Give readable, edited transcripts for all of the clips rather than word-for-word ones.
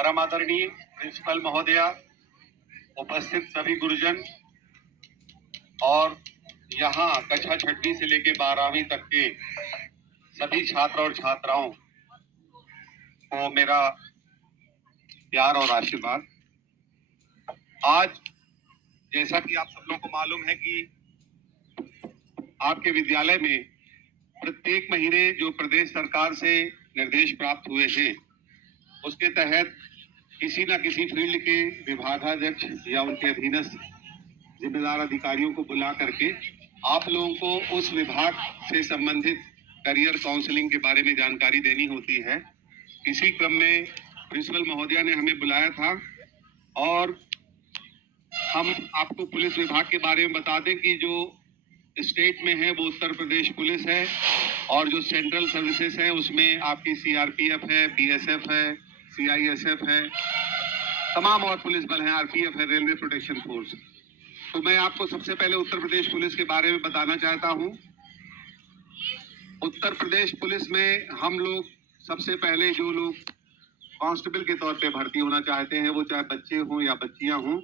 परम आदरणीय प्रिंसिपल महोदया, उपस्थित सभी गुरुजन और यहाँ कक्षा 6वीं से लेकर 12वीं तक के सभी छात्र और छात्राओं को मेरा प्यार और आशीर्वाद। आज जैसा कि आप सब लोगों को मालूम है कि आपके विद्यालय में प्रत्येक महीने जो प्रदेश सरकार से निर्देश प्राप्त हुए हैं, उसके तहत किसी न किसी फील्ड के विभागाध्यक्ष या उनके अधीनस्थ जिम्मेदार अधिकारियों को बुला करके आप लोगों को उस विभाग से संबंधित करियर काउंसलिंग के बारे में जानकारी देनी होती है। इसी क्रम में प्रिंसिपल महोदया ने हमें बुलाया था और हम आपको पुलिस विभाग के बारे में बता दें कि जो स्टेट में है वो उत्तर प्रदेश पुलिस है और जो सेंट्रल सर्विसेज है उसमें आपकी सीआरपीएफ है, बीएसएफ है, सीआईएसएफ है, तमाम और पुलिस बल हैं, आरपीएफ है, रेलवे प्रोटेक्शन फोर्स। तो मैं आपको सबसे पहले उत्तर प्रदेश पुलिस के बारे में बताना चाहता हूं। उत्तर प्रदेश पुलिस में हम लोग सबसे पहले जो लोग कांस्टेबल के तौर पे भर्ती होना चाहते हैं, वो चाहे बच्चे हों या बच्चियां हों,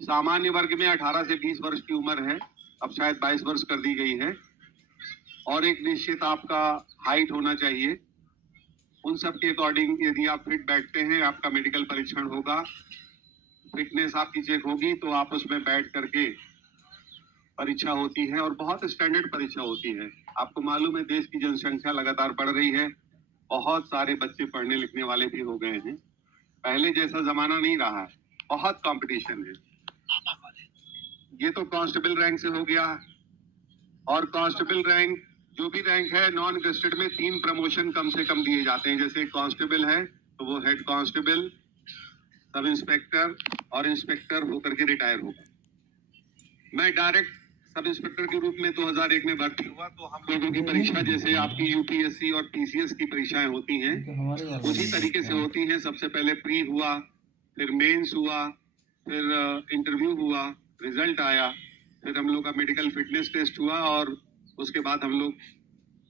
सामान्य वर्ग में 18 से 20 वर्ष की उम्र है, अब शायद 22 वर्ष कर दी गई है, और एक निश्चित आपका हाइट होना चाहिए। उन सब के अकॉर्डिंग यदि आप फिट बैठते हैं, आपका मेडिकल परीक्षण होगा, फिटनेस आपकी चेक होगी, तो आप उसमें बैठ करके परीक्षा होती है और बहुत स्टैंडर्ड परीक्षा होती है। आपको मालूम है देश की जनसंख्या लगातार बढ़ रही है, बहुत सारे बच्चे पढ़ने लिखने वाले भी हो गए हैं, पहले जैसा जमाना नहीं रहा है, बहुत कंपटीशन है। ये तो कांस्टेबल रैंक से हो गया, और कांस्टेबल रैंक जो भी रैंक है नॉन गेस्टेड में 3 प्रमोशन कम से कम दिए जाते हैं। जैसे कांस्टेबल है तो वो हेड कांस्टेबल, सब इंस्पेक्टर और इंस्पेक्टर होकर के रिटायर होगा। मैं डायरेक्ट सब इंस्पेक्टर के रूप में 2001 में भर्ती हुआ, तो हम लोगों की परीक्षा जैसे आपकी यूपीएससी और पीसीएस की परीक्षाएं होती हैं उसी तरीके से होती हैं। सबसे पहले प्री हुआ, फिर मेंस हुआ, फिर इंटरव्यू हुआ, रिजल्ट आया, फिर हम लोग का मेडिकल फिटनेस टेस्ट हुआ और उसके बाद हम लोग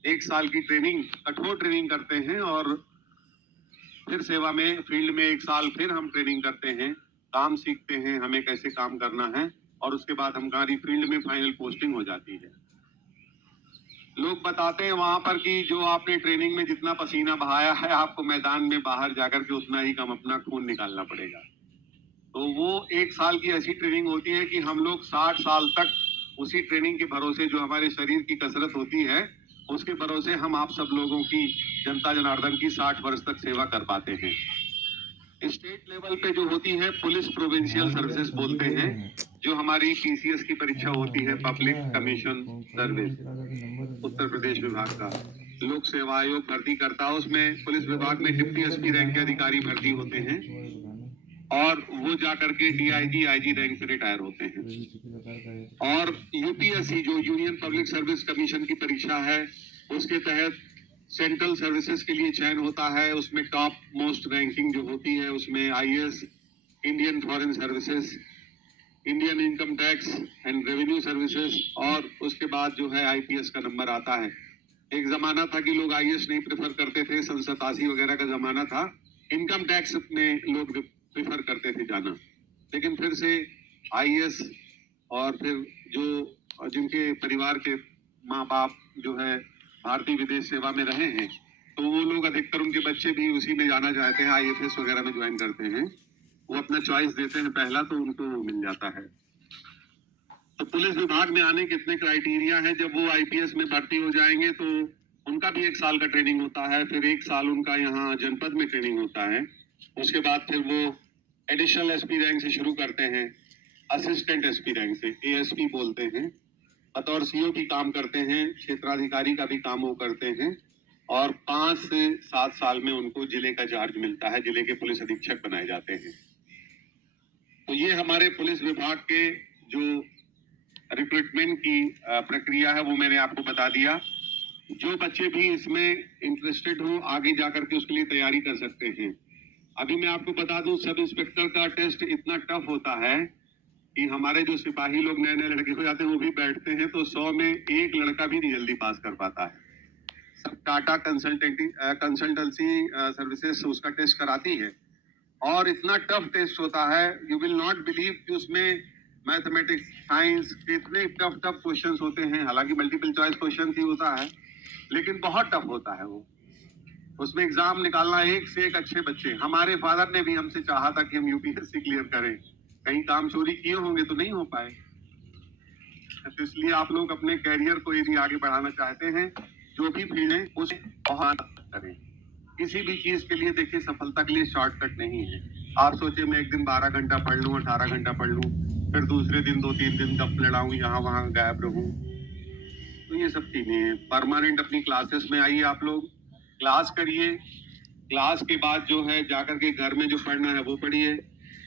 1 साल की ट्रेनिंग, कठोर ट्रेनिंग करते हैं और फिर सेवा में फील्ड में 1 साल फिर हम ट्रेनिंग करते हैं, काम सीखते हैं, हमें कैसे काम करना है, और उसके बाद हमारी फील्ड में फाइनल पोस्टिंग हो जाती है। लोग बताते हैं वहां पर कि जो आपने ट्रेनिंग में जितना पसीना बहाया है, आपको मैदान में बाहर जाकर के उतना ही कम अपना खून निकालना पड़ेगा। तो वो 1 साल की ऐसी ट्रेनिंग होती है कि हम लोग 60 साल तक उसी ट्रेनिंग के भरोसे, जो हमारे शरीर की कसरत होती है उसके भरोसे हम आप सब लोगों की, जनता जनार्दन की 60 वर्ष तक सेवा कर पाते हैं। स्टेट लेवल पे जो होती है पुलिस प्रोविंशियल सर्विसेज बोलते हैं, जो हमारी पीसीएस की परीक्षा होती है, public commission service, Uttar Pradesh विभाग का लोक सेवा आयोग भर्ती करता है। उसमें पुलिस विभाग में डिप्टी एसपी रैंक के अधिकारी भर्ती होते हैं और वो जाकर के डीआईजी आईजी रैंक से रिटायर होते हैं। और यूपीएससी जो यूनियन पब्लिक सर्विस कमीशन की परीक्षा है, उसके तहत सेंट्रल सर्विसेज के लिए चयन होता है। उसमें टॉप मोस्ट रैंकिंग जो होती है उसमें IAS, Indian foreign services, Indian income tax and revenue services, और उसके बाद जो है आईपीएस का नंबर आता है। एक जमाना था कि लोग आईएएस नहीं प्रेफर करते थे, सन 87 वगैरह का जमाना था, इनकम टैक्स में लोग प्रेफर करते थे जाना, लेकिन फिर से आईएएस और फिर जो जिनके परिवार के माँ बाप जो है भारतीय विदेश सेवा में रहे हैं, तो वो लोग अधिकतर उनके बच्चे भी उसी में जाना चाहते हैं, आईएफएस वगैरह में ज्वाइन करते हैं। वो अपना चॉइस देते हैं पहला, तो उनको मिल जाता है। तो पुलिस विभाग में आने के कितने क्राइटेरिया है। जब वो आईपीएस में भर्ती हो जाएंगे तो उनका भी 1 साल का ट्रेनिंग होता है, फिर 1 साल उनका यहाँ जनपद में ट्रेनिंग होता है। उसके बाद फिर वो एडिशनल एसपी रैंक से शुरू करते हैं, असिस्टेंट एसपी रैंक से, एएसपी बोलते हैं, बतौर सीओ भी काम करते हैं, क्षेत्राधिकारी का भी काम वो करते हैं, और 5 से 7 साल में उनको जिले का चार्ज मिलता है, जिले के पुलिस अधीक्षक बनाए जाते हैं। तो ये हमारे पुलिस विभाग के जो रिक्रूटमेंट की प्रक्रिया है वो मैंने आपको बता दिया। जो बच्चे भी इसमें इंटरेस्टेड हो आगे जाकर के उसके लिए तैयारी कर सकते हैं। अभी मैं आपको बता दूं, सब इंस्पेक्टर का टेस्ट इतना टफ होता है कि हमारे जो सिपाही लोग नए नए लड़के हो जाते हैं वो भी बैठते हैं तो 100 में 1 लड़का भी नहीं जल्दी पास कर पाता है। सब टाटा कंसल्टेंसी सर्विसेज उसका टेस्ट कराती है और इतना टफ टेस्ट होता है, यू विल नॉट बिलीव कि उसमें मैथमेटिक्स, साइंस के इतने टफ टफ क्वेश्चंस होते हैं। हालांकि मल्टीपल चॉइस क्वेश्चन ही होता है, लेकिन बहुत टफ होता है वो। उसमें एग्जाम निकालना एक से एक अच्छे बच्चे। हमारे फादर ने भी हमसे चाहा था कि हम यूपीएससी क्लियर करें, कहीं काम चोरी किए होंगे तो नहीं हो पाए। तो इसलिए आप लोग अपने कैरियर को यदि आगे बढ़ाना चाहते हैं, जो भी फील्ड है उसे बहुत करें। किसी भी चीज के लिए देखिए, सफलता के लिए शॉर्टकट नहीं है। आप सोचे मैं एक दिन 12 घंटा पढ़ लूं, 18 घंटा पढ़ लूं, फिर दूसरे दिन 2-3 दिन गप लड़ाऊं, यहाँ वहां गायब रहूं, तो ये सब चीजें हैं। परमानेंट अपनी क्लासेस में आइए, आप लोग क्लास करिए। क्लास के बाद जो है जाकर के घर में जो पढ़ना है वो पढ़िए।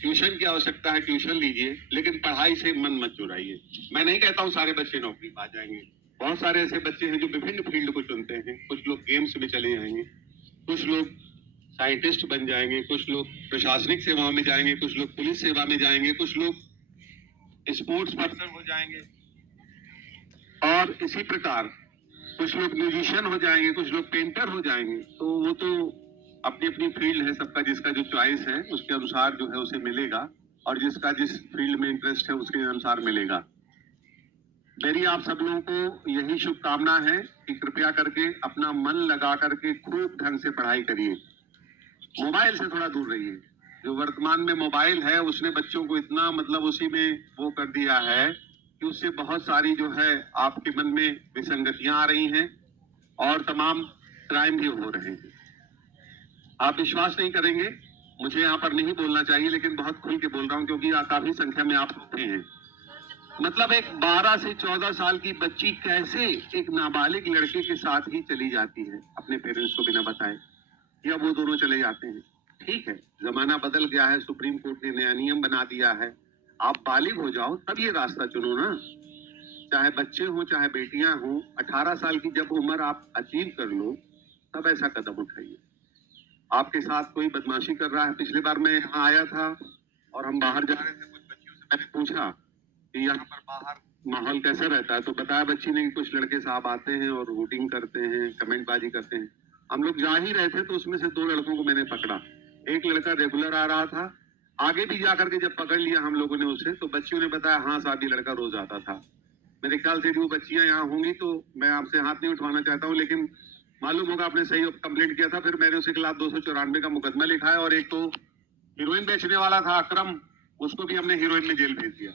ट्यूशन की आवश्यकता है, ट्यूशन लीजिए, लेकिन पढ़ाई से मन मत चुराइए। मैं नहीं कहता हूँ सारे बच्चे नौकरी पा जाएंगे। बहुत सारे ऐसे बच्चे हैं जो विभिन्न फील्ड को चुनते हैं। कुछ लोग गेम्स में चले जाएंगे, कुछ लोग साइंटिस्ट बन जाएंगे, कुछ लोग प्रशासनिक सेवाओं में जाएंगे, कुछ लोग पुलिस सेवा में जाएंगे, कुछ लोग स्पोर्ट्स पर्सन हो जाएंगे, और इसी प्रकार कुछ लोग म्यूजिशियन हो जाएंगे, कुछ लोग पेंटर हो जाएंगे। तो वो तो अपनी अपनी फील्ड है सबका, जिसका जो चॉइस है उसके अनुसार जो है उसे मिलेगा, और जिसका जिस फील्ड में इंटरेस्ट है उसके अनुसार मिलेगा। मेरी आप सब लोगों को यही शुभकामना है कि कृपया करके अपना मन लगा करके खूब ढंग से पढ़ाई करिए। मोबाइल से थोड़ा दूर रहिए। जो वर्तमान में मोबाइल है उसने बच्चों को इतना मतलब उसी में वो कर दिया है कि उससे बहुत सारी जो है आपके मन में विसंगतियां आ रही हैं, और तमाम क्राइम भी हो रहे हैं। आप विश्वास नहीं करेंगे, मुझे यहाँ पर नहीं बोलना चाहिए, लेकिन बहुत खुल के बोल रहा हूँ क्योंकि काफी संख्या में आप लोग हैं। मतलब एक 12 से 14 साल की बच्ची कैसे एक नाबालिग लड़के के साथ ही चली जाती है अपने पेरेंट्स को बिना बताए, या वो दोनों चले जाते हैं। ठीक है, जमाना बदल गया है, सुप्रीम कोर्ट ने नया नियम बना दिया है। आप बालिग हो जाओ तब ये रास्ता चुनो ना। चाहे बच्चे हो चाहे बेटियां हो, 18 साल की जब उम्र आप अचीव कर लो तब ऐसा कदम उठाइए। आपके साथ कोई बदमाशी कर रहा है। पिछली बार मैं यहाँ आया था और हम बाहर जा रहे थे, कुछ बच्चियों से मैंने पूछा कि यहाँ पर बाहर माहौल कैसा रहता है, तो बताया बच्ची ने कि कुछ लड़के साहब आते हैं और वोटिंग करते हैं, कमेंटबाजी करते हैं। हम लोग जा ही रहे थे तो उसमें से 2 लड़कों को मैंने पकड़ा। एक लड़का रेगुलर आ रहा था, आगे भी जाकर के जब पकड़ लिया हम लोगों ने उसे, तो बच्चियों ने बताया हाँ साहब ये लड़का रोज आता था। मेरे ख्याल से जो बच्चियां यहाँ होंगी तो मैं आपसे हाथ नहीं उठवाना चाहता हूँ, लेकिन मालूम होगा आपने सही कंप्लेंट किया था। फिर मैंने उसके खिलाफ 294 का मुकदमा लिखा है, और एक तो हीरोइन बेचने वाला था अकरम, उसको भी हमने हीरोइन में जेल भेज दिया।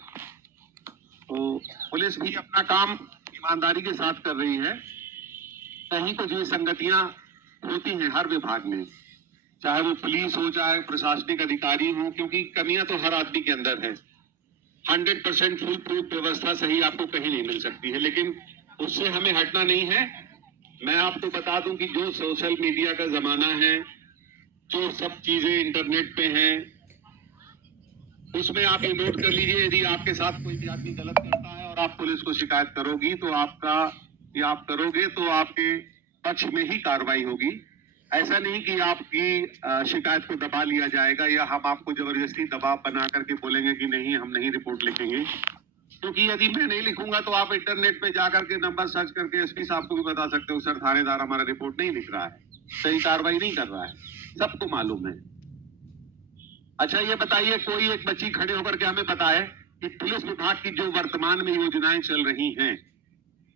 तो पुलिस भी अपना काम ईमानदारी के साथ कर रही है। कहीं कुछ भी संगतियां होती हैं हर विभाग में, चाहे वो पुलिस हो चाहे प्रशासनिक अधिकारी हो, क्योंकि कमियां तो हर आदमी के अंदर है। 100% फुल प्रूफ व्यवस्था सही आपको कहीं नहीं मिल सकती है, लेकिन उससे हमें हटना नहीं है। मैं आपको बता दूं कि जो सोशल मीडिया का जमाना है, जो सब चीजें इंटरनेट पे हैं, उसमें आप ये नोट कर लीजिए, यदि आपके साथ कोई भी आदमी गलत करता है और आप पुलिस को शिकायत करोगी तो आप करोगे तो आपके पक्ष में ही कार्रवाई होगी। ऐसा नहीं कि आपकी शिकायत को दबा लिया जाएगा, या हम आपको जबरदस्ती दबाव बना करके बोलेंगे कि नहीं हम नहीं रिपोर्ट लिखेंगे। क्योंकि यदि मैं नहीं लिखूंगा तो आप इंटरनेट पे जाकर के नंबर सर्च करके एसपी साहब को भी बता सकते हो, सर थानेदार हमारा रिपोर्ट नहीं लिख रहा है, सही कार्रवाई नहीं कर रहा है, सबको मालूम है। अच्छा ये बताइए, कोई एक बच्ची खड़े होकर के हमें बताए कि पुलिस विभाग की जो वर्तमान में योजनाएं चल रही हैं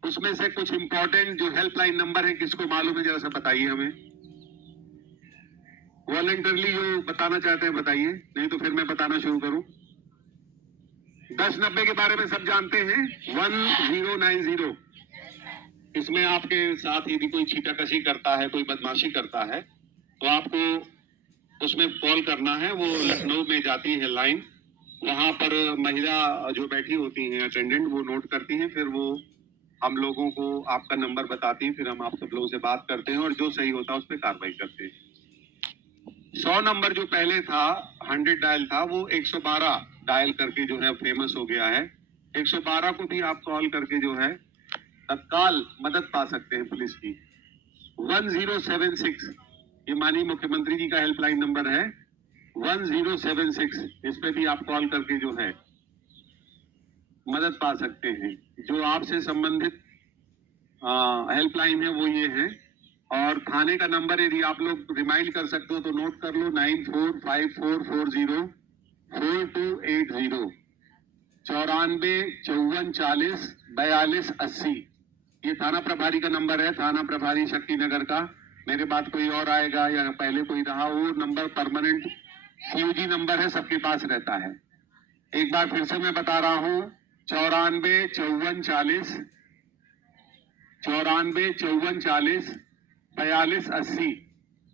उसमें से कुछ इंपॉर्टेंट जो हेल्पलाइन नंबर है किसको मालूम है, जरा सा बताइए हमें। वॉलंटरली जो बताना चाहते हैं बताइए, नहीं तो फिर मैं बताना शुरू करूं। 1090 के बारे में सब जानते हैं, 1090। इसमें आपके साथ यदि कोई छीटाकशी करता है, कोई बदमाशी करता है, तो आपको उसमें कॉल करना है। वो लखनऊ में जाती है लाइन, वहां पर महिला जो बैठी होती हैं अटेंडेंट, वो नोट करती हैं, फिर वो हम लोगों को आपका नंबर बताती हैं, फिर हम आप सब लोगों से बात करते हैं और जो सही होता है उस पर कार्रवाई करते हैं। 100 नंबर जो पहले था 100 डायल था, वो 112 डायल करके जो है फेमस हो गया है। 112 को भी आप कॉल करके जो है तत्काल मदद पा सकते हैं पुलिस की। 1076 ये माननीय मुख्यमंत्री जी का हेल्पलाइन नंबर है, 1076। इस पे भी आप कॉल करके जो है मदद पा सकते हैं। जो आपसे संबंधित हेल्पलाइन है वो ये है। और थाने का नंबर यदि आप लोग रिमाइंड कर सकते हो तो नोट कर लो, 9454404280, 9454404280। ये थाना प्रभारी का नंबर है, थाना प्रभारी शक्तिनगर का। मेरे बाद कोई और आएगा या पहले कोई रहा, वो नंबर परमानेंट सीओजी नंबर है, सबके पास रहता है। एक बार फिर से मैं बता रहा हूँ, 9454404280,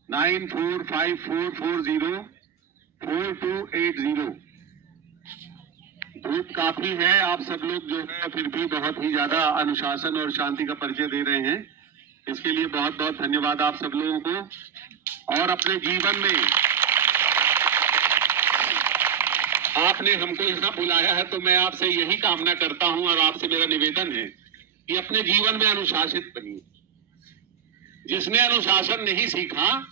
9454404280। धूप काफी है, आप सब लोग जो है फिर भी बहुत ही ज्यादा अनुशासन और शांति का परिचय दे रहे हैं, इसके लिए बहुत बहुत धन्यवाद आप सब लोगों को। और अपने जीवन में आपने हमको यहाँ बुलाया है तो मैं आपसे यही कामना करता हूं और आपसे मेरा निवेदन है कि अपने जीवन में अनुशासित बनिए। जिसने अनुशासन नहीं सीखा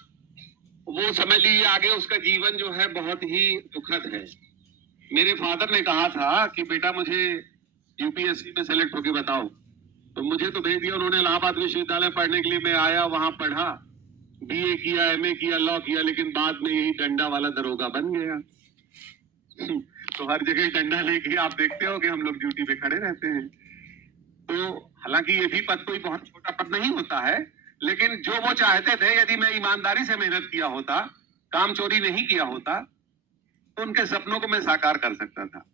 वो समझ लीजिए आगे उसका जीवन जो है बहुत ही दुखद है। मेरे फादर ने कहा था कि बेटा मुझे यूपीएससी में सेलेक्ट होके बताओ, तो मुझे तो भेज दिया उन्होंने इलाहाबाद विश्वविद्यालय पढ़ने के लिए। मैं आया, वहां पढ़ा, बीए किया, एमए किया, लॉ किया, लेकिन बाद में यही डंडा वाला दरोगा बन गया। तो हर जगह डंडा लेके आप देखते हो कि हम लोग ड्यूटी पे खड़े रहते हैं। तो हालांकि ये भी पद कोई बहुत छोटा पद नहीं होता है, लेकिन जो वो चाहते थे, यदि मैं ईमानदारी से मेहनत किया होता, काम चोरी नहीं किया होता, तो उनके सपनों को मैं साकार कर सकता था।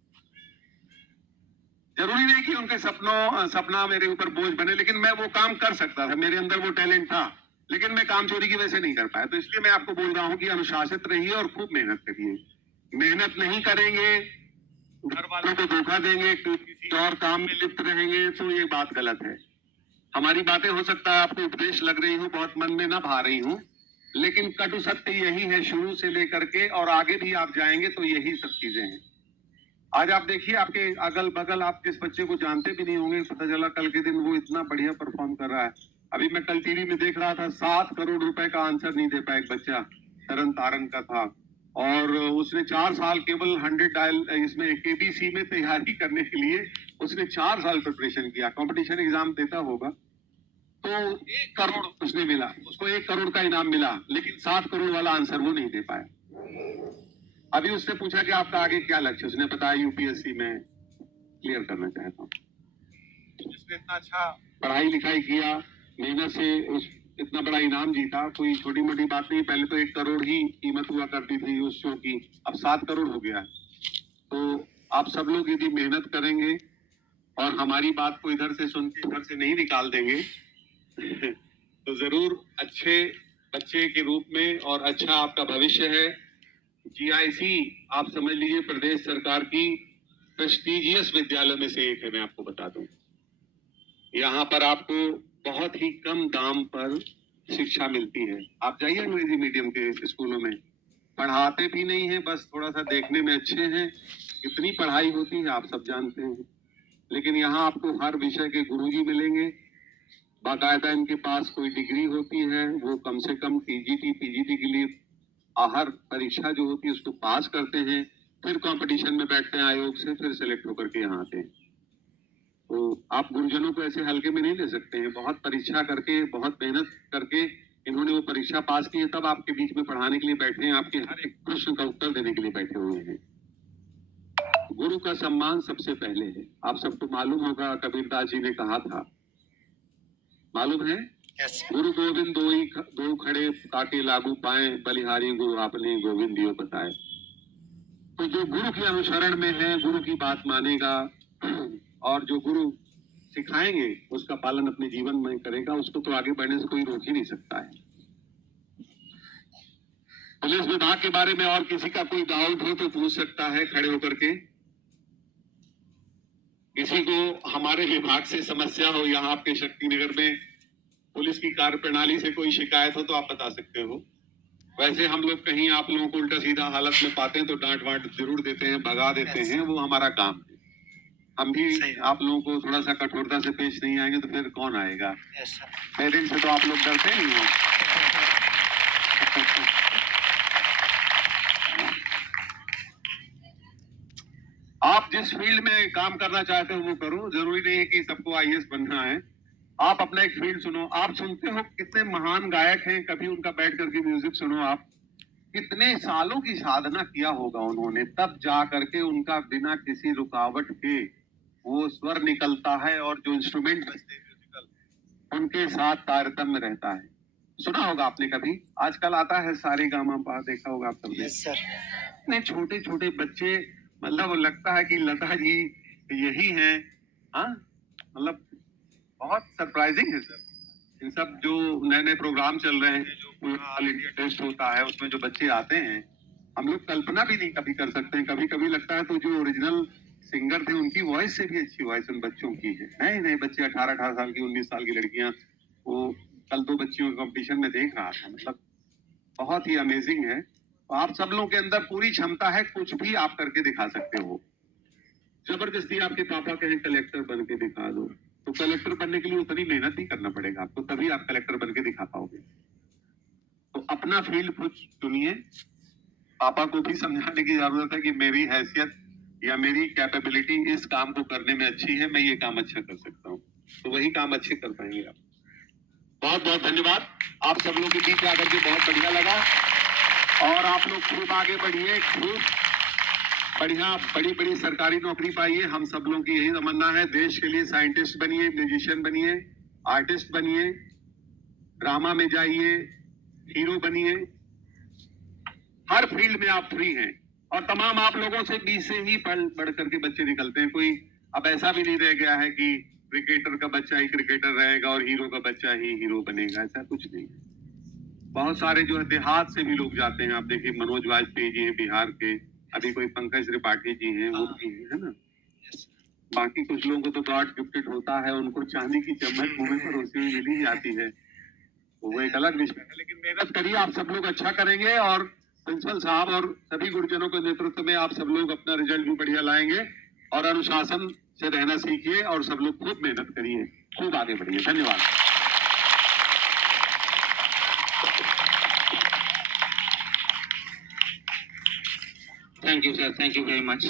जरूरी नहीं कि उनके सपना मेरे ऊपर बोझ बने, लेकिन मैं वो काम कर सकता था, मेरे अंदर वो टैलेंट था, लेकिन मैं काम चोरी की वजह से नहीं कर पाया। तो इसलिए मैं आपको बोल रहा हूं कि अनुशासित रहिए और खूब मेहनत करिए। मेहनत नहीं करेंगे, घर वालों को धोखा देंगे, किसी और काम में लिप्त रहेंगे, तो ये बात गलत है। हमारी बातें हो सकता है आपको उपदेश लग रही हो, बहुत मन में ना भा रही हूं, लेकिन कटु सत्य यही है शुरू से लेकर के, और आगे भी आप जाएंगे तो यही सब चीजें हैं। आज आप देखिए, आपके अगल बगल आप जिस बच्चे को जानते भी नहीं होंगे, पता चला कल के दिन वो इतना बढ़िया परफॉर्म कर रहा है। अभी मैं कल टीवी में देख रहा था, 7 करोड़ रुपए का आंसर नहीं दे पाया एक बच्चा, तरन तारन का था, और उसने 4 साल केवल 100 डायल इसमें केबीसी में तैयारी करने के लिए उसने 4 साल प्रिपरेशन किया। कंपटीशन एग्जाम देता होगा, तो 1 करोड़ उसने मिला, उसको 1 करोड़ का इनाम मिला, लेकिन 7 करोड़ वाला आंसर वो नहीं दे पाया। अभी उससे पूछा कि आपका आगे क्या लक्ष्य, उसने बताया यूपीएससी में क्लियर करना चाहता हूँ। जिसने इतना अच्छा पढ़ाई लिखाई किया, मेहनत से उस इतना बड़ा इनाम जीता, कोई छोटी मोटी बात नहीं। पहले तो 1 करोड़ ही कीमत हुआ करती थी उस शो की, अब 7 करोड़ हो गया। तो आप सब लोग यदि मेहनत करेंगे और हमारी बात को इधर से सुन के इधर से नहीं निकाल देंगे तो जरूर अच्छे बच्चे के रूप में, और अच्छा आपका भविष्य है। जीआईसी आप समझ लीजिए प्रदेश सरकार की प्रेस्टिजियस विद्यालय में से एक है। मैं आपको बता दूं, यहाँ पर आपको बहुत ही कम दाम पर शिक्षा मिलती है। आप जाइए अंग्रेजी मीडियम के स्कूलों में, पढ़ाते भी नहीं है, बस थोड़ा सा देखने में अच्छे हैं। कितनी पढ़ाई होती है आप सब जानते हैं, लेकिन यहाँ आपको हर विषय के गुरुजी मिलेंगे। बाकायदा इनके पास कोई डिग्री होती है, वो कम से कम टीजीटी पीजीटी के लिए हर परीक्षा जो होती है उसको पास करते हैं, फिर कंपटीशन में बैठते हैं आयोग से, फिर सेलेक्ट होकर के यहाँ आते हैं। तो आप गुरुजनों को ऐसे हल्के में नहीं ले सकते हैं। बहुत परीक्षा करके, बहुत मेहनत करके इन्होंने वो परीक्षा पास की है, तब आपके बीच में पढ़ाने के लिए बैठे हैं, आपके हर एक प्रश्न का उत्तर देने के लिए बैठे हुए हैं। गुरु का सम्मान सबसे पहले है। आप सबको मालूम होगा, कबीरदास जी ने कहा था, मालूम है? गुरु गोविंद दो खड़े ताके लागू पाए, बलिहारी गुरु आपने गोविंद दियो बताए। तो जो गुरु के अनुसरण में है, गुरु की बात मानेगा, और जो गुरु सिखाएंगे उसका पालन अपने जीवन में करेगा, उसको तो आगे बढ़ने से कोई रोक ही नहीं सकता है। पुलिस विभाग के बारे में और किसी का कोई डाउट हो तो पूछ सकता है खड़े होकर के। किसी को हमारे विभाग से समस्या हो, यहाँ आपके शक्तिनगर में पुलिस की कार्य प्रणाली से कोई शिकायत हो तो आप बता सकते हो। वैसे हम लोग कहीं आप लोगों को उल्टा सीधा हालत में पाते हैं तो डांट वांट जरूर देते हैं, भगा देते हैं, वो हमारा काम है। हम भी आप लोगों को थोड़ा सा कठोरता से पेश नहीं आएंगे तो फिर कौन आएगा? पेरेंट्स से तो आप लोग डरते नहीं हो। आप जिस फील्ड में काम करना चाहते हो वो करो, जरूरी नहीं है कि सबको आईएएस बनना है। आप अपना एक फील्ड सुनो, आप सुनते हो कितने महान गायक हैं, कभी उनका बैठ करके म्यूजिक सुनो आप, कितने सालों की साधना किया होगा उन्होंने, तब जा करके उनका बिना किसी रुकावट के वो स्वर निकलता है और जो इंस्ट्रूमेंट बजते हैं म्यूजिकल उनके साथ तारतम्य रहता है। सुना होगा आपने कभी, आजकल आता है सारे गामा पा, देखा होगा आप सबने। Yes sir. इतने छोटे छोटे बच्चे, मतलब लगता है कि लता जी यही हैं। हाँ, मतलब बहुत सरप्राइजिंग है सर। इन सब जो नए नए प्रोग्राम चल रहे हैं, जो पूरा ऑल इंडिया टेस्ट होता है, उसमें जो बच्चे आते हैं, हम लोग कल्पना भी नहीं कभी कर सकते हैं। कभी कभी लगता है तो जो ओरिजिनल सिंगर थे उनकी वॉइस से भी अच्छी वॉइस उन बच्चों की है। नए नए बच्चे 18-18 साल की, 19 साल की लड़कियां, वो कल 2 बच्चियों के कंपटीशन में देख रहा था, मतलब बहुत ही अमेजिंग है। तो आप सब लोगों के अंदर पूरी क्षमता है, कुछ भी आप करके दिखा सकते हो। जबरदस्ती आपके पापा कहें कलेक्टर बन के दिखा दो, तो कलेक्टर बनने के लिए उतनी मेहनत नहीं करना पड़ेगा आपको, तभी आप कलेक्टर बन के दिखा पाओगे। तो अपना फील्ड खुद चुनिए। पापा को भी समझाने की जरूरत है कि मेरी हैसियत या मेरी कैपेबिलिटी इस काम को करने में अच्छी है, मैं ये काम अच्छा कर सकता हूँ, तो वही काम अच्छे कर पाएंगे आप। बहुत बहुत धन्यवाद, आप सब लोग के बीच आकर के बहुत बढ़िया लगा। और आप लोग खूब आगे बढ़िए, खूब बढ़िया बड़ी बड़ी सरकारी नौकरी पाइए। हम सब लोगों की यही तमन्ना है, देश के लिए साइंटिस्ट बनिए, म्यूजिशियन बनिए, आर्टिस्ट बनिए, ड्रामा में जाइए, हीरो बनिए। हर फील्ड में आप फ्री हैं, और तमाम आप लोगों से बीच से ही बढ़ करके बच्चे निकलते हैं। कोई अब ऐसा भी नहीं रह गया है कि क्रिकेटर का बच्चा ही क्रिकेटर रहेगा और हीरो का बच्चा ही हीरो बनेगा, ऐसा कुछ नहीं। बहुत सारे जो है देहात से भी लोग जाते हैं, आप देखिए मनोज वाजपेयी जी हैं बिहार के, अभी कोई पंकज त्रिपाठी जी हैं, वो भी है ना। बाकी कुछ लोगों को तो गॉड गिफ्टेड होता है, उनको चांदी की चम्मच मुंह में परोसी हुई मिल ही जाती है, तो वो एक अलग विषय है। लेकिन मेहनत करिए, आप सब लोग अच्छा करेंगे, और प्रिंसिपल साहब और सभी गुरुजनों के नेतृत्व में आप सब लोग अपना रिजल्ट भी बढ़िया लाएंगे। और अनुशासन से रहना सीखिए, और सब लोग खूब मेहनत करिए, खूब आगे बढ़िए। धन्यवाद। Thank you sir, thank you very much.